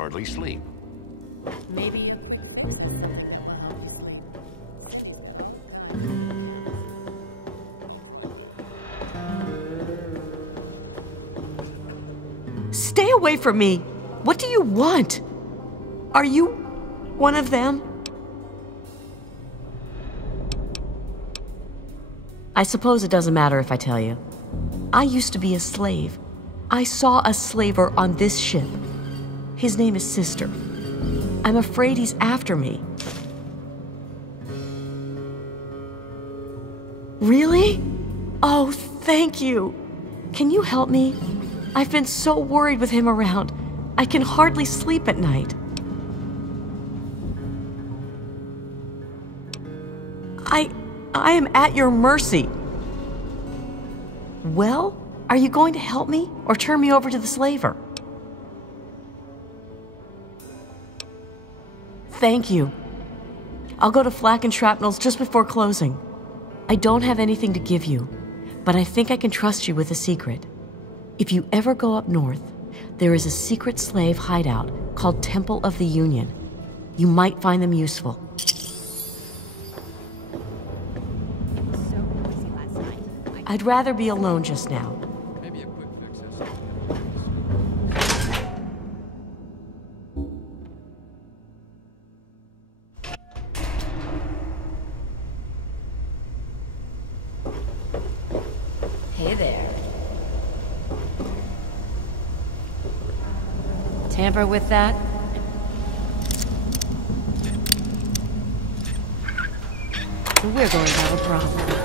hardly sleep. Maybe. Stay away from me! What do you want? Are you one of them? I suppose it doesn't matter if I tell you. I used to be a slave. I saw a slaver on this ship. His name is Sister. I'm afraid he's after me. Really? Oh, thank you. Can you help me? I've been so worried with him around. I can hardly sleep at night. I am at your mercy. Well, are you going to help me or turn me over to the slaver? Thank you. I'll go to Flak and Shrapnel's just before closing. I don't have anything to give you, but I think I can trust you with a secret. If you ever go up north, there is a secret slave hideout called Temple of the Union. You might find them useful. I'd rather be alone just now. Maybe a quick fix is... Hey there. Tamper with that? We're going to have a problem.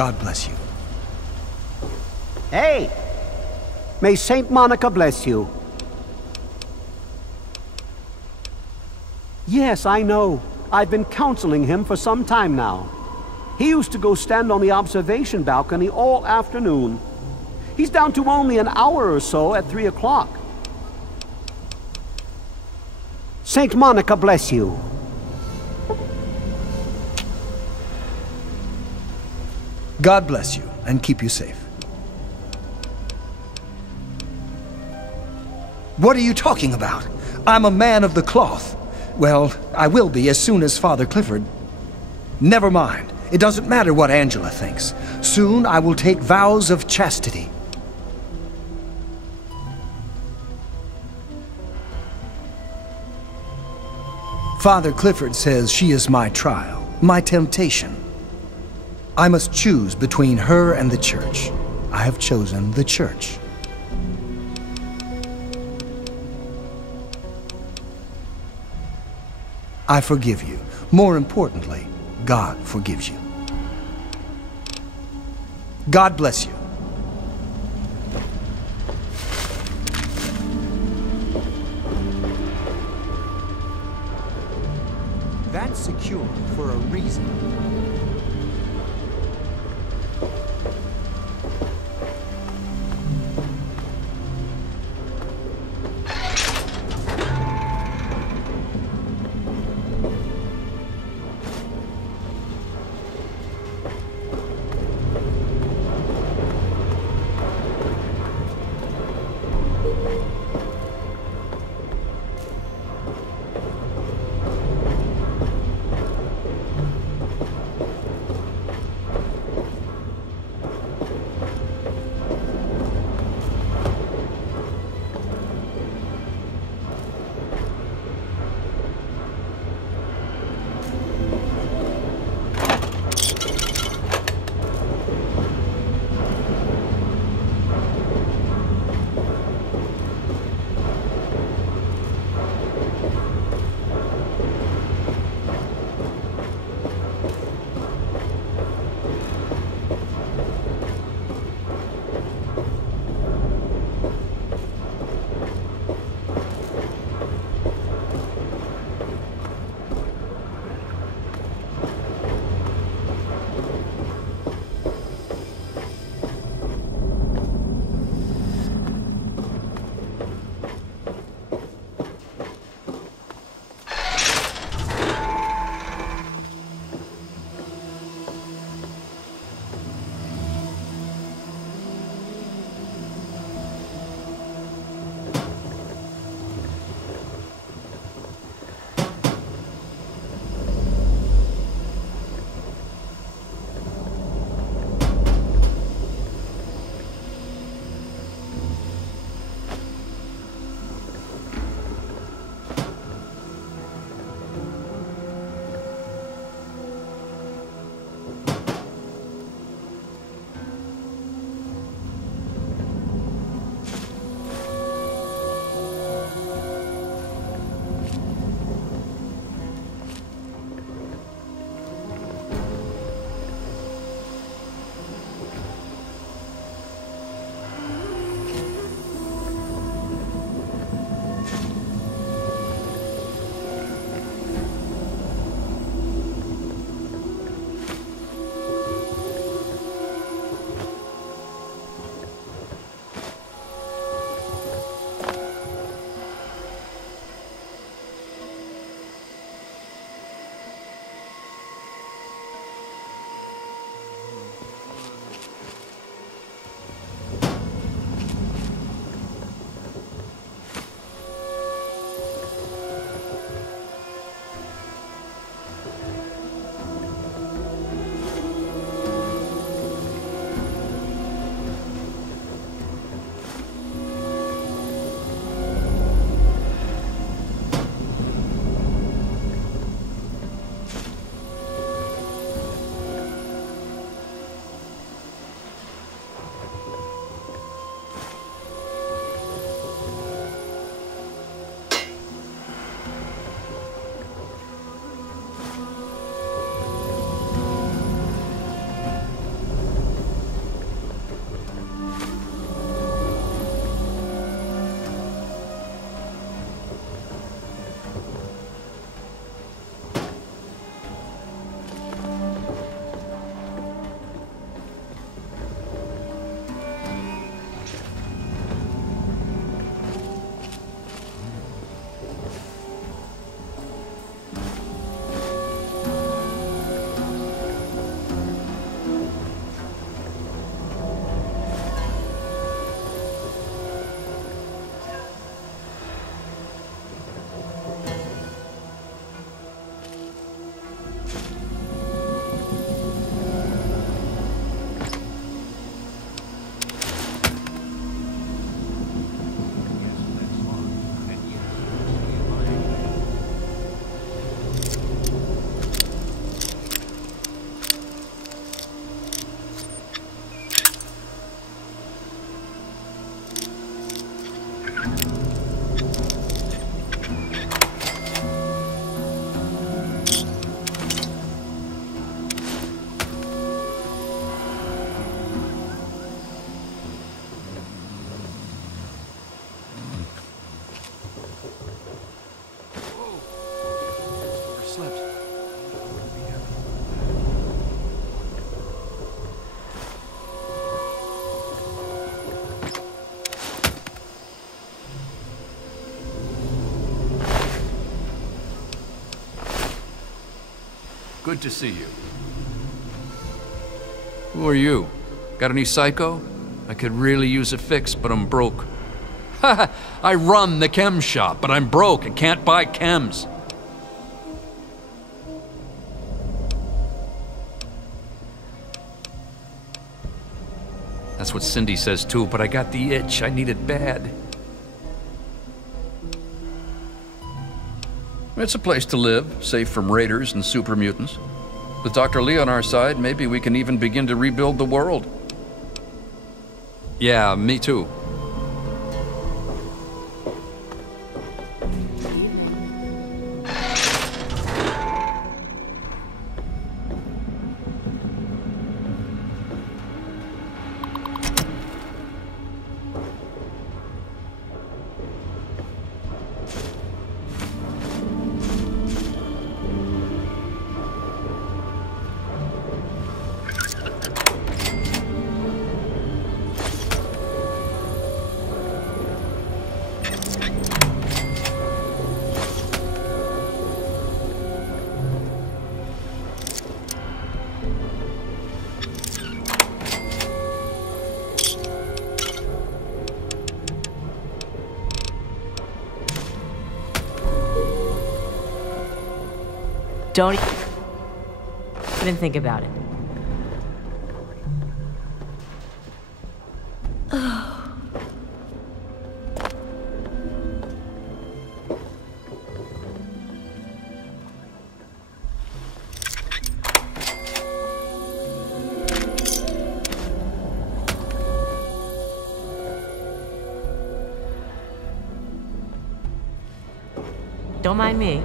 God bless you. Hey! May Saint Monica bless you. Yes, I know. I've been counseling him for some time now. He used to go stand on the observation balcony all afternoon. He's down to only an hour or so at 3 o'clock. Saint Monica bless you. God bless you and keep you safe. What are you talking about? I'm a man of the cloth. Well, I will be as soon as Father Clifford. Never mind. It doesn't matter what Angela thinks. Soon I will take vows of chastity. Father Clifford says she is my trial, my temptation. I must choose between her and the church. I have chosen the church. I forgive you. More importantly, God forgives you. God bless you. That's secure for a reason. Good to see you. Who are you? Got any psycho? I could really use a fix, but I'm broke. Haha, I run the chem shop, but I'm broke and can't buy chems. That's what Cindy says too, but I got the itch. I need it bad. It's a place to live, safe from raiders and super mutants. With Dr. Lee on our side, maybe we can even begin to rebuild the world. Yeah, me too. Don't even think about it. Don't mind me.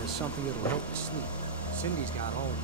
Has something that'll help you sleep. Cindy's got home.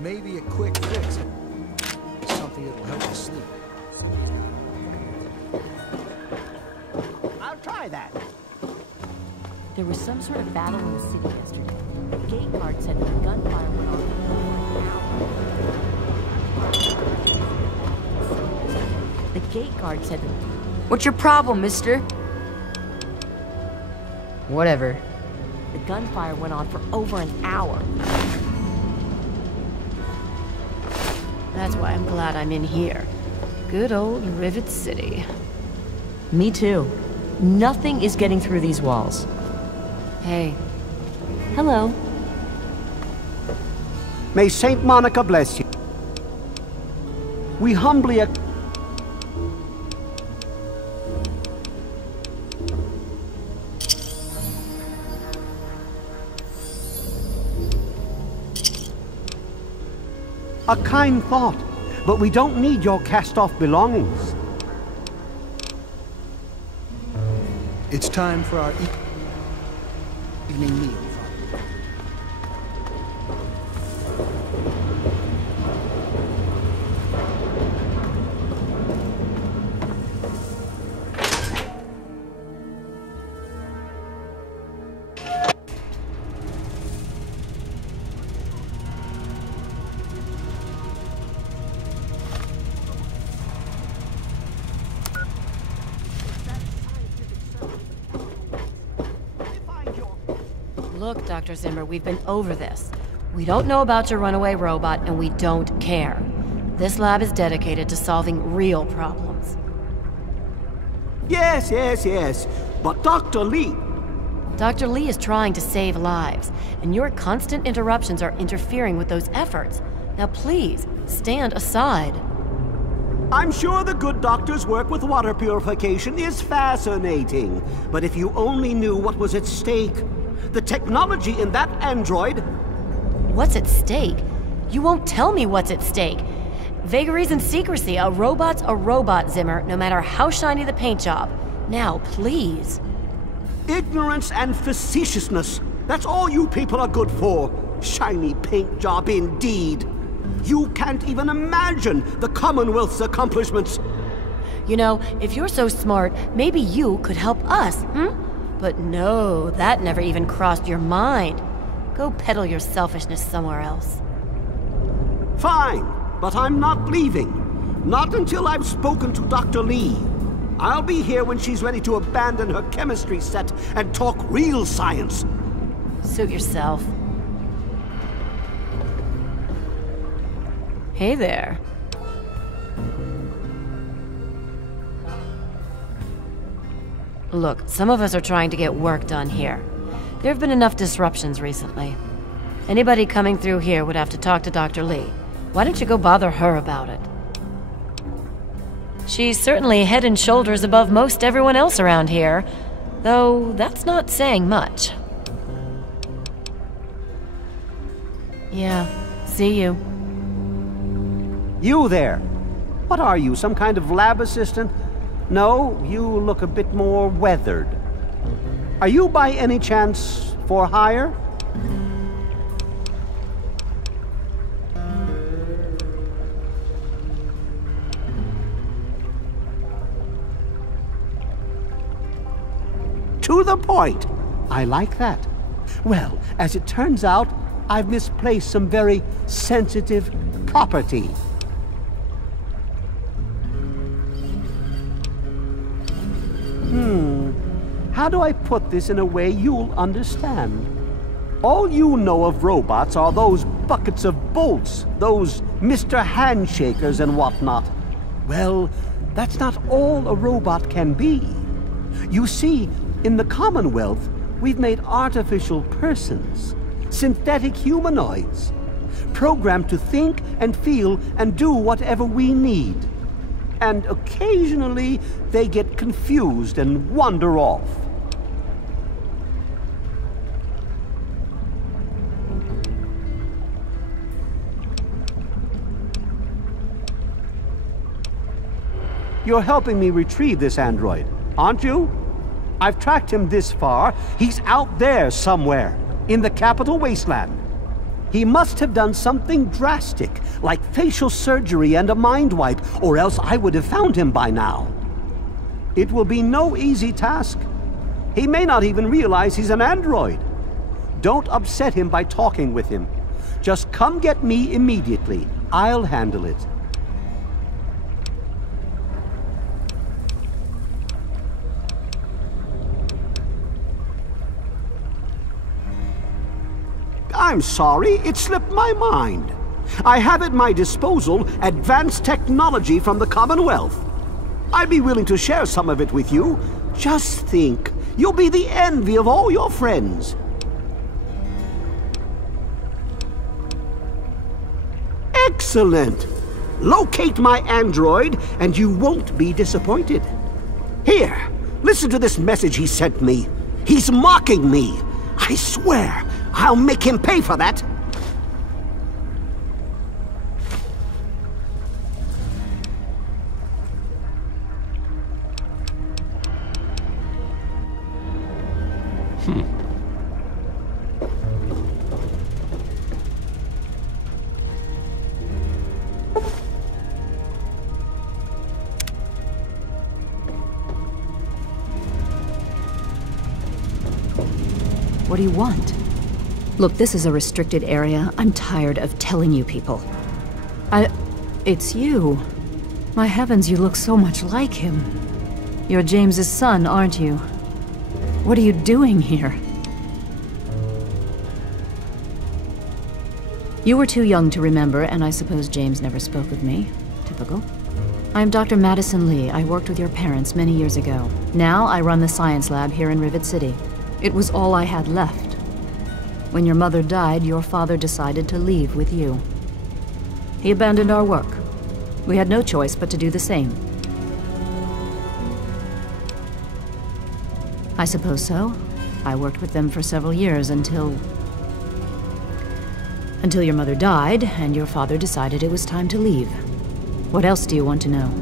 Maybe a quick fix. Something that'll help you sleep. I'll try that. There was some sort of battle in the city yesterday. The gate guard said that the gunfire went on for over an hour. The gate guard said that... What's your problem, mister? Whatever. The gunfire went on for over an hour. That's why I'm glad I'm in here. Good old Rivet City. Me too. Nothing is getting through these walls. Hey. Hello. May Saint Monica bless you. We humbly A kind thought, but we don't need your cast-off belongings. It's time for our evening meal, Father. Look, Dr. Zimmer, we've been over this. We don't know about your runaway robot, and we don't care. This lab is dedicated to solving real problems. Yes. But Dr. Lee... Dr. Lee is trying to save lives, and your constant interruptions are interfering with those efforts. Now please, stand aside. I'm sure the good doctor's work with water purification is fascinating. But if you only knew what was at stake... The technology in that android... What's at stake? You won't tell me what's at stake. Vagaries and secrecy. A robot's a robot, Zimmer, no matter how shiny the paint job. Now, please. Ignorance and facetiousness. That's all you people are good for. Shiny paint job indeed. You can't even imagine the Commonwealth's accomplishments. You know, if you're so smart, maybe you could help us, But no, that never even crossed your mind. Go peddle your selfishness somewhere else. Fine, but I'm not leaving. Not until I've spoken to Dr. Lee. I'll be here when she's ready to abandon her chemistry set and talk real science. Suit yourself. Hey there. Look, some of us are trying to get work done here. There have been enough disruptions recently. Anybody coming through here would have to talk to Dr. Lee. Why don't you go bother her about it? She's certainly head and shoulders above most everyone else around here, though that's not saying much. Yeah, see you. You there! What are you, some kind of lab assistant? No, you look a bit more weathered. Are you by any chance for hire? To the point. I like that. Well, as it turns out, I've misplaced some very sensitive property. How do I put this in a way you'll understand? All you know of robots are those buckets of bolts, those Mr. Handshakers and whatnot. Well, that's not all a robot can be. You see, in the Commonwealth, we've made artificial persons, synthetic humanoids, programmed to think and feel and do whatever we need. And occasionally, they get confused and wander off. You're helping me retrieve this android, aren't you? I've tracked him this far. He's out there somewhere, in the Capital Wasteland. He must have done something drastic, like facial surgery and a mind wipe, or else I would have found him by now. It will be no easy task. He may not even realize he's an android. Don't upset him by talking with him. Just come get me immediately. I'll handle it. I'm sorry, it slipped my mind. I have at my disposal advanced technology from the Commonwealth. I'd be willing to share some of it with you. Just think, you'll be the envy of all your friends. Excellent! Locate my android, and you won't be disappointed. Here, listen to this message he sent me. He's mocking me. I swear, I'll make him pay for that. What do you want? Look, this is a restricted area. I'm tired of telling you people. It's you. My heavens, you look so much like him. You're James's son, aren't you? What are you doing here? You were too young to remember, and I suppose James never spoke of me. Typical. I'm Dr. Madison Lee. I worked with your parents many years ago. Now I run the science lab here in Rivet City. It was all I had left. When your mother died, your father decided to leave with you. He abandoned our work. We had no choice but to do the same. I suppose so. I worked with them for several years until your mother died, and your father decided it was time to leave. What else do you want to know?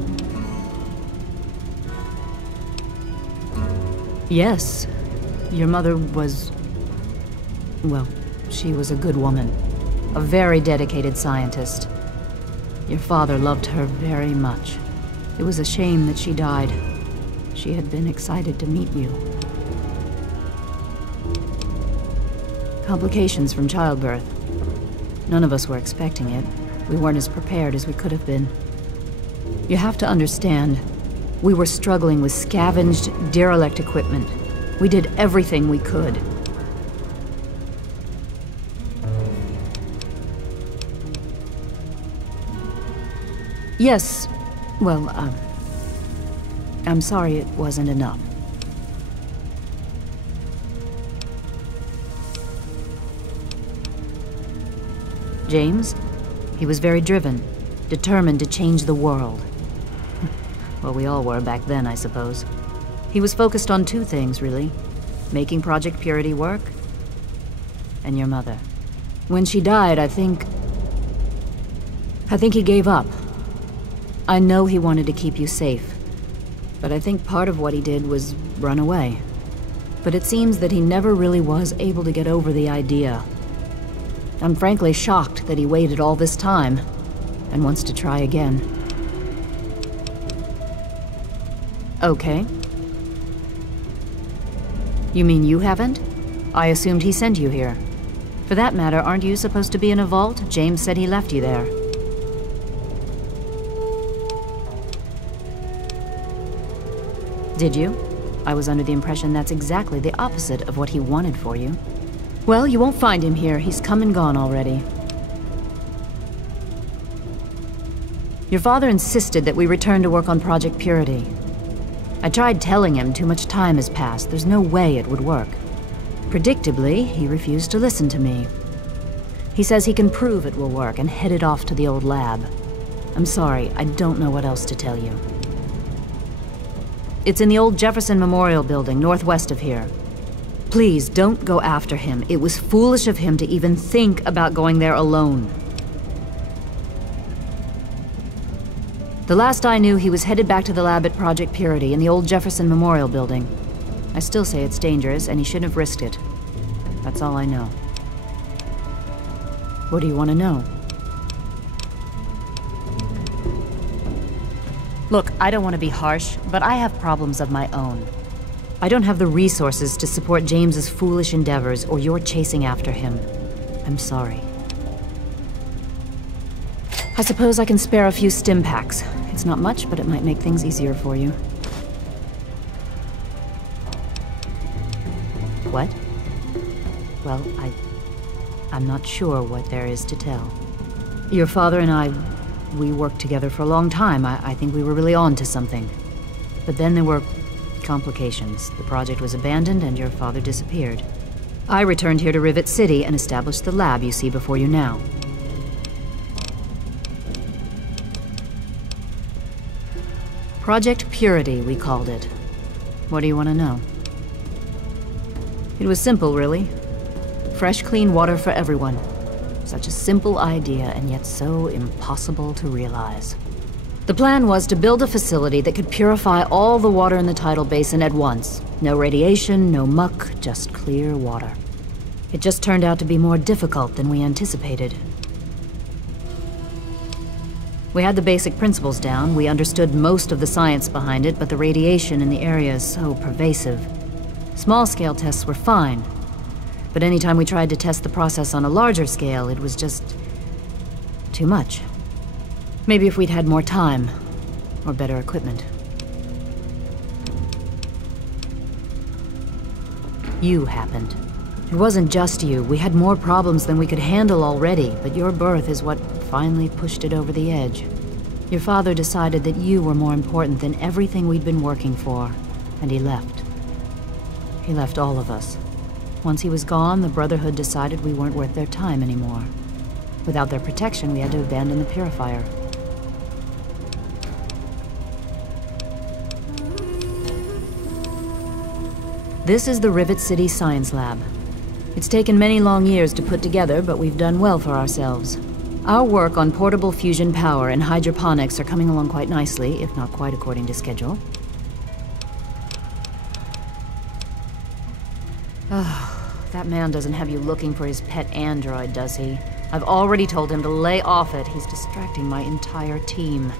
Yes. Your mother was... well, she was a good woman. A very dedicated scientist. Your father loved her very much. It was a shame that she died. She had been excited to meet you. Complications from childbirth. None of us were expecting it. We weren't as prepared as we could have been. You have to understand, we were struggling with scavenged, derelict equipment. We did everything we could. Yes, well, I'm sorry it wasn't enough. James? He was very driven, determined to change the world. Well, we all were back then, I suppose. He was focused on two things, really. Making Project Purity work, and your mother. When she died, I think he gave up. I know he wanted to keep you safe, but I think part of what he did was run away. But it seems that he never really was able to get over the idea. I'm frankly shocked that he waited all this time, and wants to try again. Okay. You mean you haven't? I assumed he sent you here. For that matter, aren't you supposed to be in a vault? James said he left you there. Did you? I was under the impression that's exactly the opposite of what he wanted for you. Well, you won't find him here. He's come and gone already. Your father insisted that we return to work on Project Purity. I tried telling him too much time has passed. There's no way it would work. Predictably, he refused to listen to me. He says he can prove it will work and headed off to the old lab. I'm sorry, I don't know what else to tell you. It's in the old Jefferson Memorial Building, northwest of here. Please, don't go after him. It was foolish of him to even think about going there alone. The last I knew, he was headed back to the lab at Project Purity in the old Jefferson Memorial Building. I still say it's dangerous, and he shouldn't have risked it. That's all I know. What do you want to know? Look, I don't want to be harsh, but I have problems of my own. I don't have the resources to support James's foolish endeavors, or your chasing after him. I'm sorry. I suppose I can spare a few stim packs. It's not much, but it might make things easier for you. What? Well, I'm not sure what there is to tell. Your father and we worked together for a long time. I think we were really on to something. But then there were complications. The project was abandoned and your father disappeared. I returned here to Rivet City and established the lab you see before you now. Project Purity, we called it. What do you want to know? It was simple, really. Fresh, clean water for everyone. Such a simple idea, and yet so impossible to realize. The plan was to build a facility that could purify all the water in the tidal basin at once. No radiation, no muck, just clear water. It just turned out to be more difficult than we anticipated. We had the basic principles down, we understood most of the science behind it, but the radiation in the area is so pervasive. Small-scale tests were fine, but anytime we tried to test the process on a larger scale, it was just too much. Maybe if we'd had more time, or better equipment. You happened. It wasn't just you. We had more problems than we could handle already, but your birth is what finally pushed it over the edge. Your father decided that you were more important than everything we'd been working for, and he left. He left all of us. Once he was gone, the Brotherhood decided we weren't worth their time anymore. Without their protection, we had to abandon the purifier. This is the Rivet City Science Lab. It's taken many long years to put together, but we've done well for ourselves. Our work on portable fusion power and hydroponics are coming along quite nicely, if not quite according to schedule. That man doesn't have you looking for his pet android, does he? I've already told him to lay off it. He's distracting my entire team.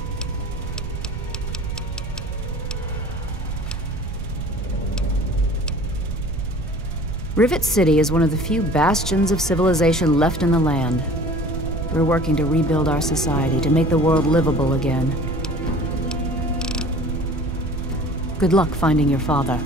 Rivet City is one of the few bastions of civilization left in the land. We're working to rebuild our society, to make the world livable again. Good luck finding your father.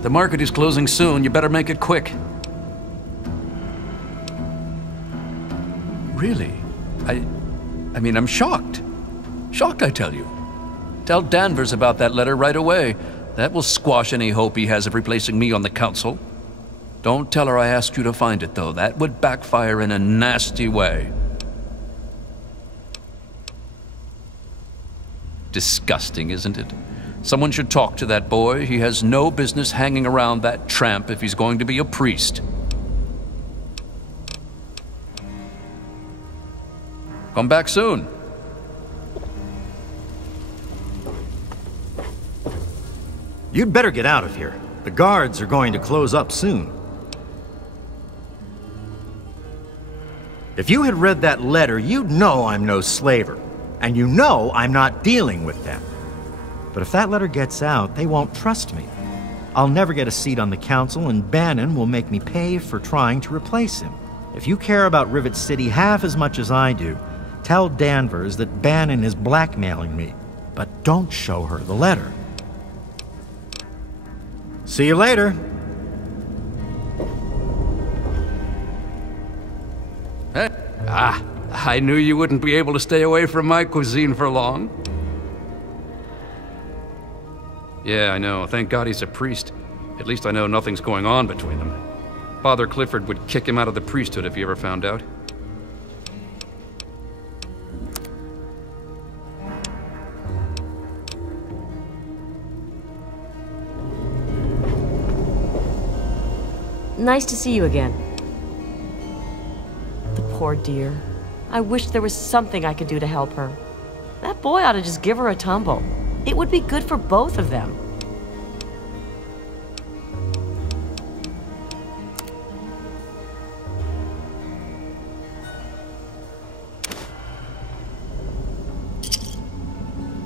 The market is closing soon. You better make it quick. Really? I mean, I'm shocked. Shocked, I tell you. Tell Danvers about that letter right away. That will squash any hope he has of replacing me on the council. Don't tell her I asked you to find it, though. That would backfire in a nasty way. Disgusting, isn't it? Someone should talk to that boy. He has no business hanging around that tramp if he's going to be a priest. Come back soon. You'd better get out of here. The guards are going to close up soon. If you had read that letter, you'd know I'm no slaver. And you know I'm not dealing with them. But if that letter gets out, they won't trust me. I'll never get a seat on the council, and Bannon will make me pay for trying to replace him. If you care about Rivet City half as much as I do, tell Danvers that Bannon is blackmailing me. But don't show her the letter. See you later. Hey. I knew you wouldn't be able to stay away from my cuisine for long. Yeah, I know. Thank God he's a priest. At least I know nothing's going on between them. Father Clifford would kick him out of the priesthood if he ever found out. Nice to see you again. The poor dear. I wish there was something I could do to help her. That boy ought to just give her a tumble. It would be good for both of them.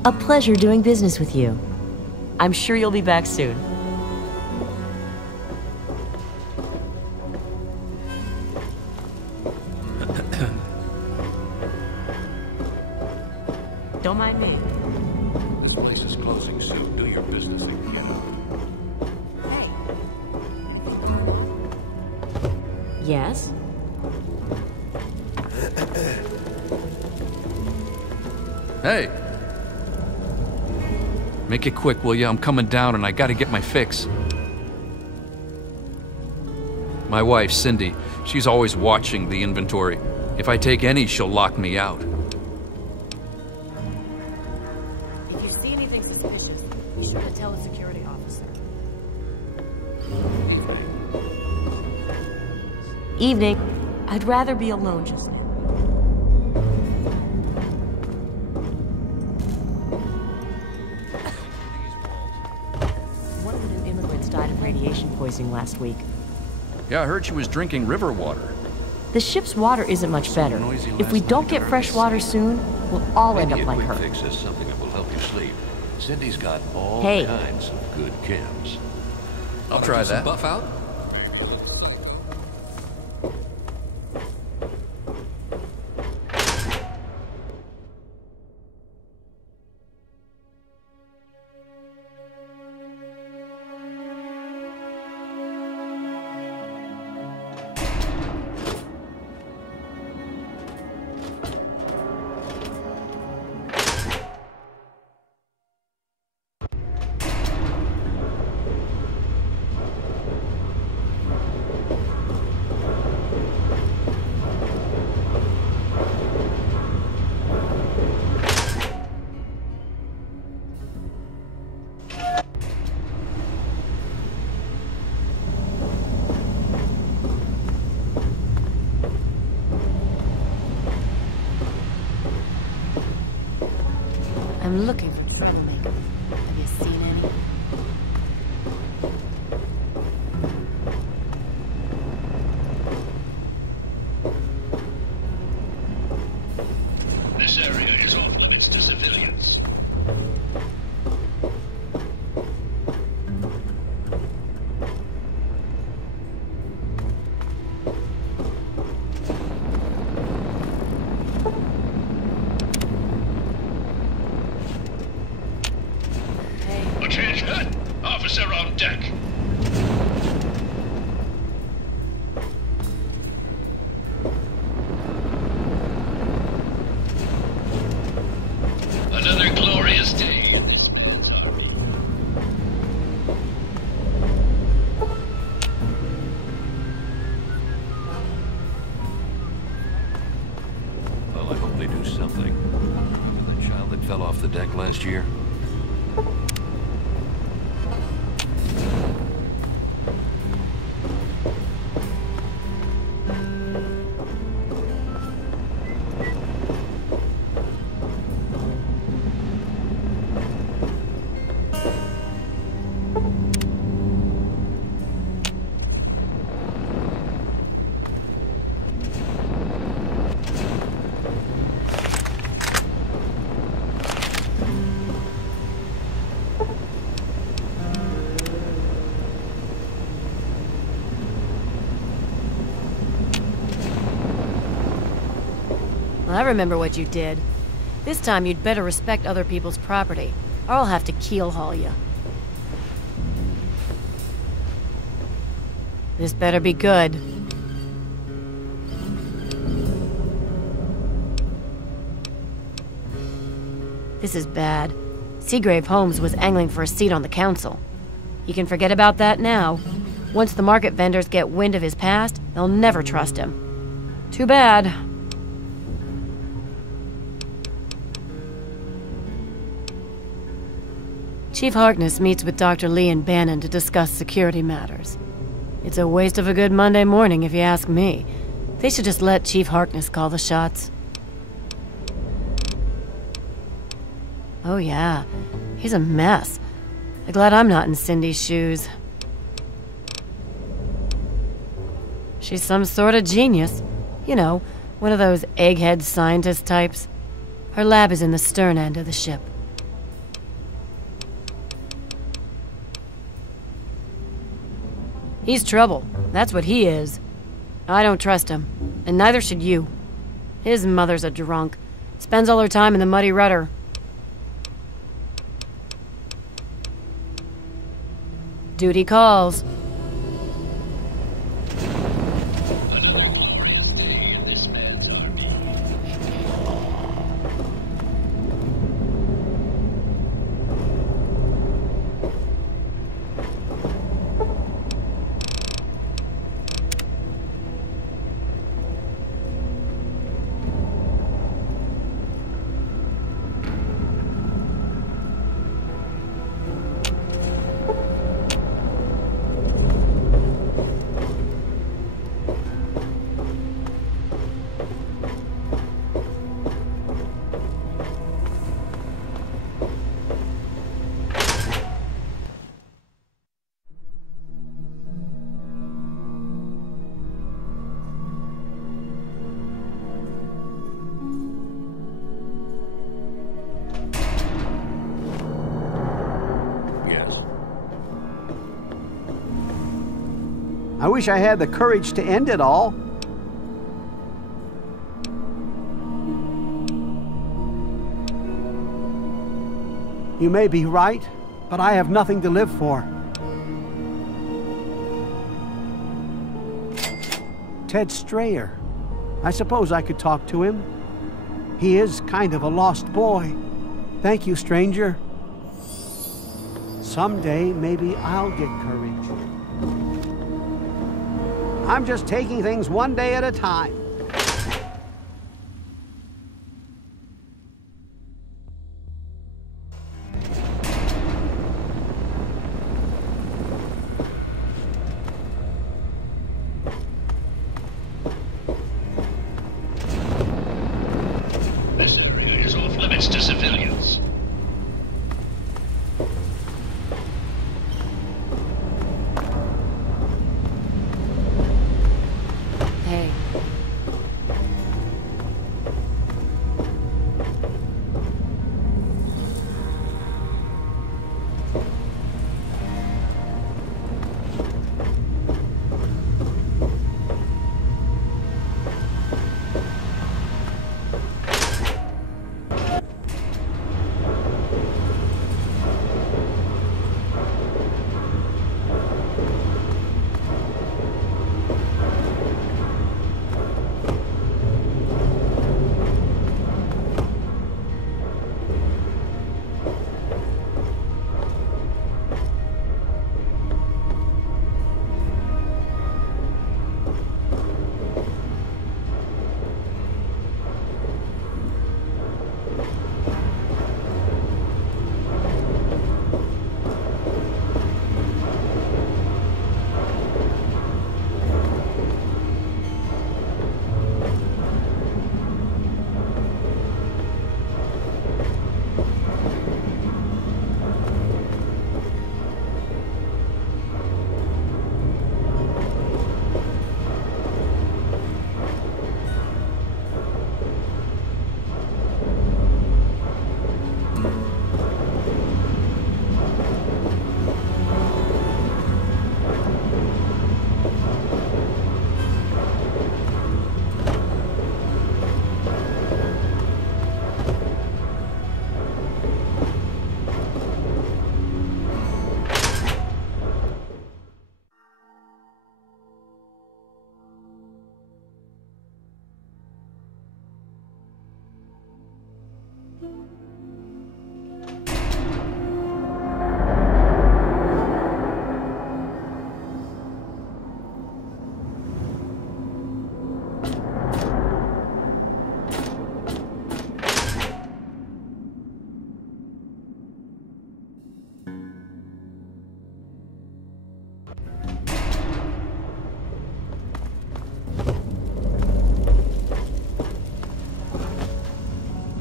A pleasure doing business with you. I'm sure you'll be back soon. Don't mind me. This place is closing soon. Do your business again. Hey. Yes? Hey! Make it quick, will ya? I'm coming down and I gotta get my fix. My wife, Cindy, she's always watching the inventory. If I take any, she'll lock me out. If you see anything suspicious, be sure to tell the security officer. Evening. I'd rather be alone just now. One of the new immigrants died of radiation poisoning last week. Yeah, I heard she was drinking river water. The ship's water isn't much better. If we don't get fresh water soon, we'll all end up like her. Maybe a quick fix is something that will help you sleep. Cindy's got all Hey. kinds of good chems. I'll try that. Buff out? I'm looking for troublemaker. Have you seen any? This area is off limits to civilians. Attention! Officer on deck! Another glorious day in the World's Army. Well, I hope they do something. The child that fell off the deck last year? Well, I remember what you did. This time you'd better respect other people's property, or I'll have to keel haul you. This better be good. This is bad. Seagrave Holmes was angling for a seat on the council. He can forget about that now. Once the market vendors get wind of his past, they'll never trust him. Too bad. Chief Harkness meets with Dr. Lee and Bannon to discuss security matters. It's a waste of a good Monday morning, if you ask me. They should just let Chief Harkness call the shots. Oh yeah, he's a mess. I'm glad I'm not in Cindy's shoes. She's some sort of genius. You know, one of those egghead scientist types. Her lab is in the stern end of the ship. He's trouble. That's what he is. I don't trust him, and neither should you. His mother's a drunk. Spends all her time in the muddy rudder. Duty calls. I wish I had the courage to end it all. You may be right, but I have nothing to live for. Ted Strayer. I suppose I could talk to him. He is kind of a lost boy. Thank you, stranger. Someday, maybe I'll get courage. I'm just taking things one day at a time. This area is off limits to civilians.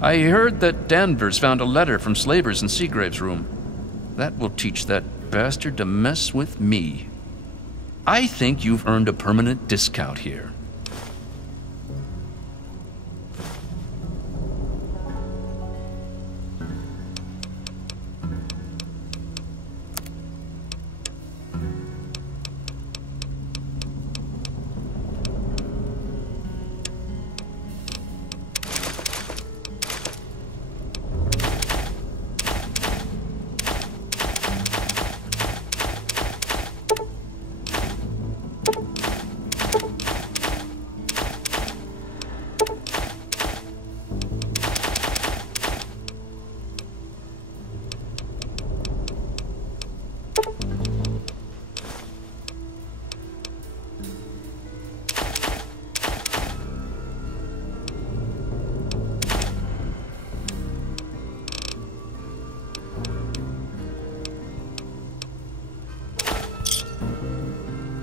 I heard that Danvers found a letter from Slavers in Seagrave's room. That will teach that bastard to mess with me. I think you've earned a permanent discount here.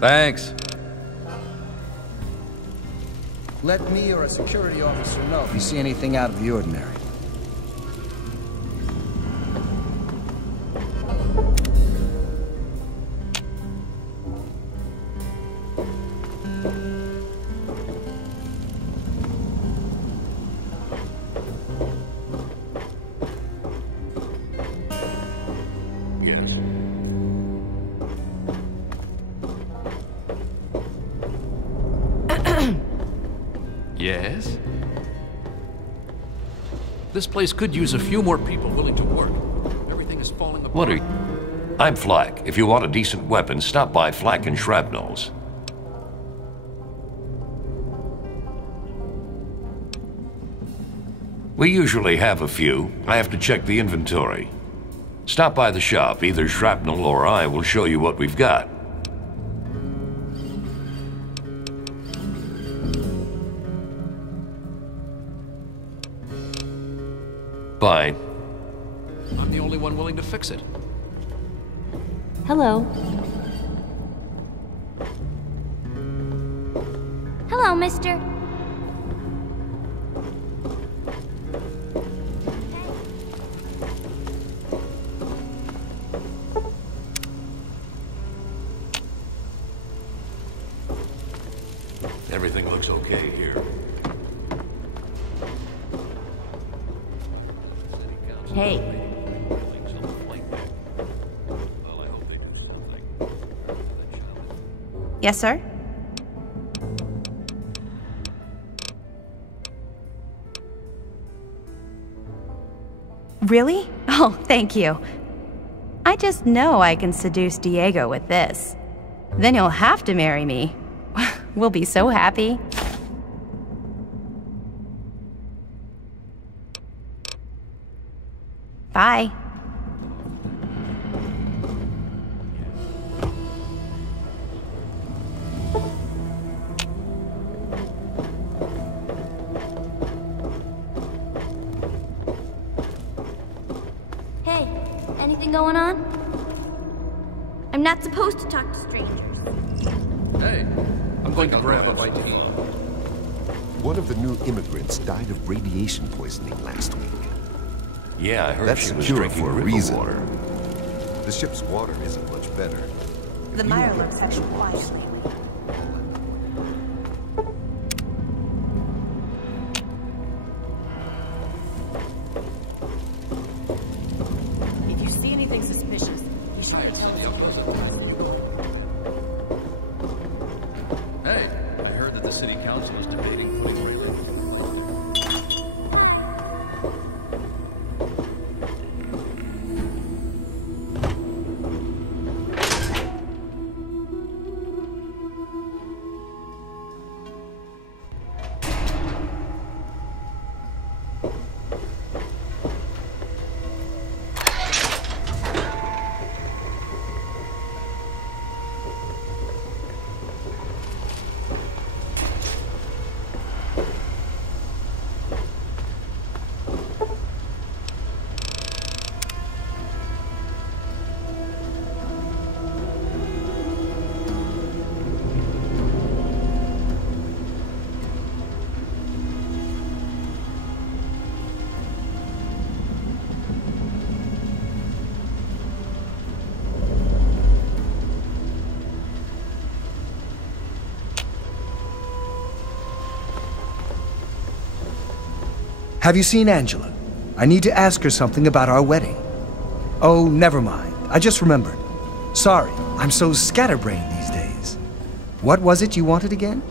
Thanks. Let me or a security officer know if you see anything out of the ordinary. Yes? This place could use a few more people willing to work. Everything is falling apart. What are you? I'm Flak. If you want a decent weapon, stop by Flak and Shrapnel's. We usually have a few. I have to check the inventory. Stop by the shop. Either Shrapnel or I will show you what we've got. Bye. I'm the only one willing to fix it. Hello. Hello, mister. Everything looks okay here. Hey. Yes, sir? Really? Oh, thank you. I just know I can seduce Diego with this. Then you'll have to marry me. We'll be so happy. Bye. Hey, anything going on? I'm not supposed to talk to strangers. Hey, I'm going to grab a bite to eat. One of the new immigrants died of radiation poisoning last week. Yeah, I heard That's she was secure drinking for a river reason. water. The ship's water isn't much better. The Mirelurks have been quiet lately. If you see anything suspicious, you should... Hey, I heard that the city council is debating putting railroad. Have you seen Angela? I need to ask her something about our wedding. Oh, never mind. I just remembered. Sorry, I'm so scatterbrained these days. What was it you wanted again?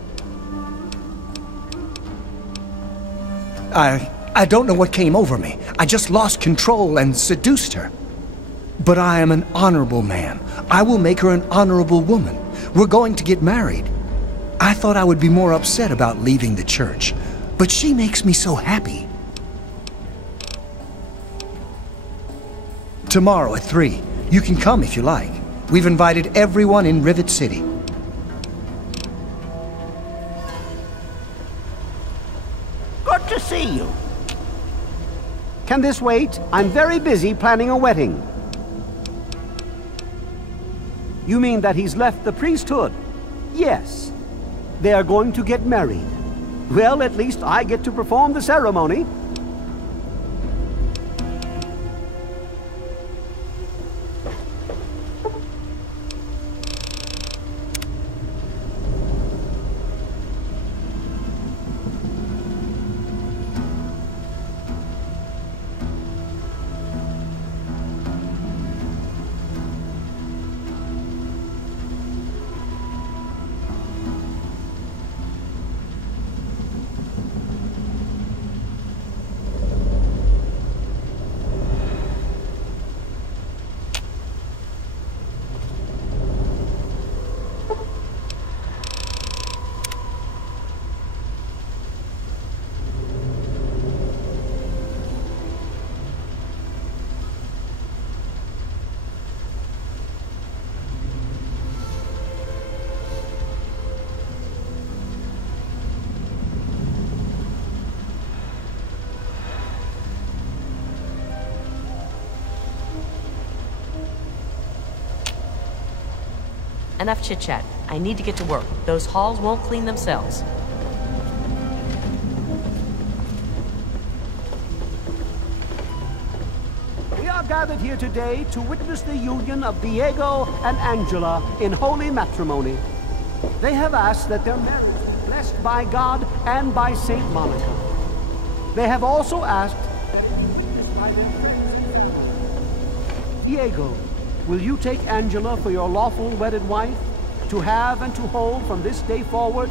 I don't know what came over me. I just lost control and seduced her. But I am an honorable man. I will make her an honorable woman. We're going to get married. I thought I would be more upset about leaving the church, but she makes me so happy. Tomorrow at 3. You can come if you like. We've invited everyone in Rivet City. Good to see you. Can this wait? I'm very busy planning a wedding. You mean that he's left the priesthood? Yes. They are going to get married. Well, at least I get to perform the ceremony. Enough chit-chat. I need to get to work. Those halls won't clean themselves. We are gathered here today to witness the union of Diego and Angela in holy matrimony. They have asked that their marriage be blessed by God and by Saint Monica. They have also asked that Diego, will you take Angela for your lawful wedded wife, to have and to hold from this day forward?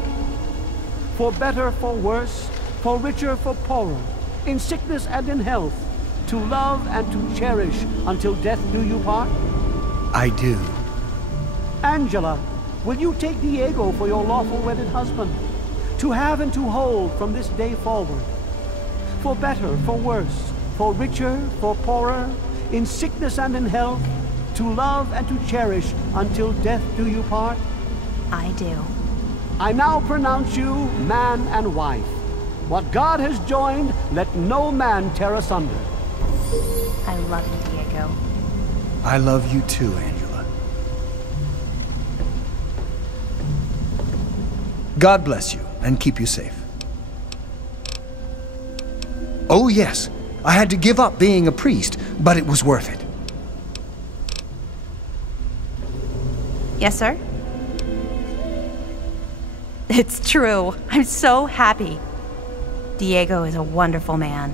For better, for worse, for richer, for poorer, in sickness and in health, to love and to cherish until death do you part? I do. Angela, will you take Diego for your lawful wedded husband, to have and to hold from this day forward? For better, for worse, for richer, for poorer, in sickness and in health, to love and to cherish until death do you part? I do. I now pronounce you man and wife. What God has joined, let no man tear asunder. I love you, Diego. I love you too, Angela. God bless you and keep you safe. Oh yes, I had to give up being a priest, but it was worth it. Yes, sir? It's true. I'm so happy. Diego is a wonderful man.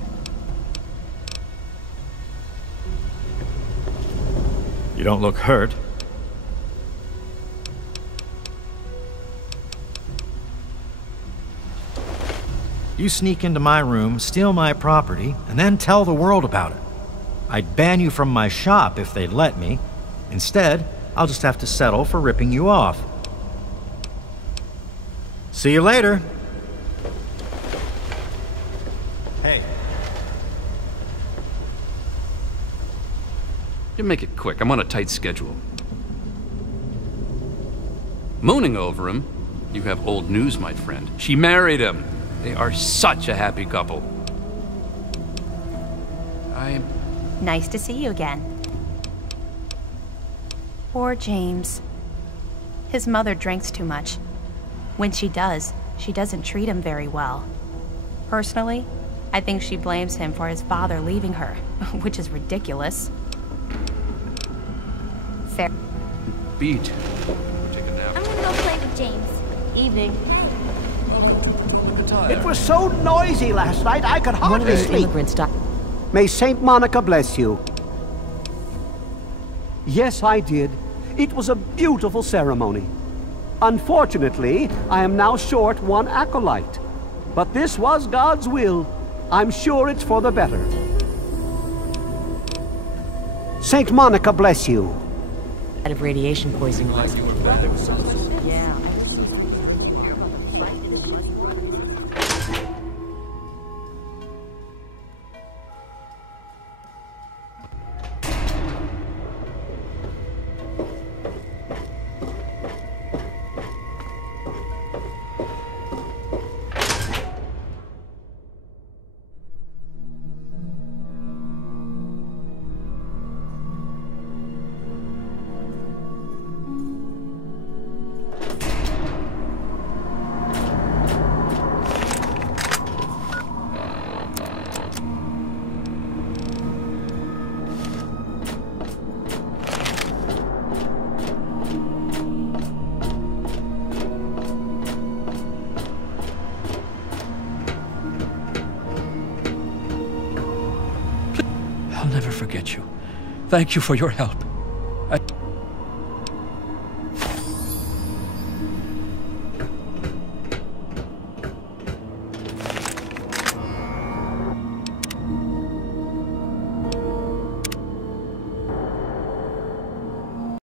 You don't look hurt. You sneak into my room, steal my property, and then tell the world about it. I'd ban you from my shop if they'd let me. Instead, I'll just have to settle for ripping you off. See you later. Hey. You make it quick. I'm on a tight schedule. Mooning over him? You have old news, my friend. She married him. They are such a happy couple. Nice to see you again. Poor James. His mother drinks too much. When she does, she doesn't treat him very well. Personally, I think she blames him for his father leaving her, which is ridiculous. Fair. Beat. I'm gonna go play with James. Evening. Hey. It was so noisy last night I could One of hardly the sleep. immigrants died. May Saint Monica bless you. Yes, I did. It was a beautiful ceremony. Unfortunately, I am now short one acolyte. But this was God's will. I'm sure it's for the better. Saint Monica bless you. Out of radiation poisoning. Yeah. I'll never forget you. Thank you for your help.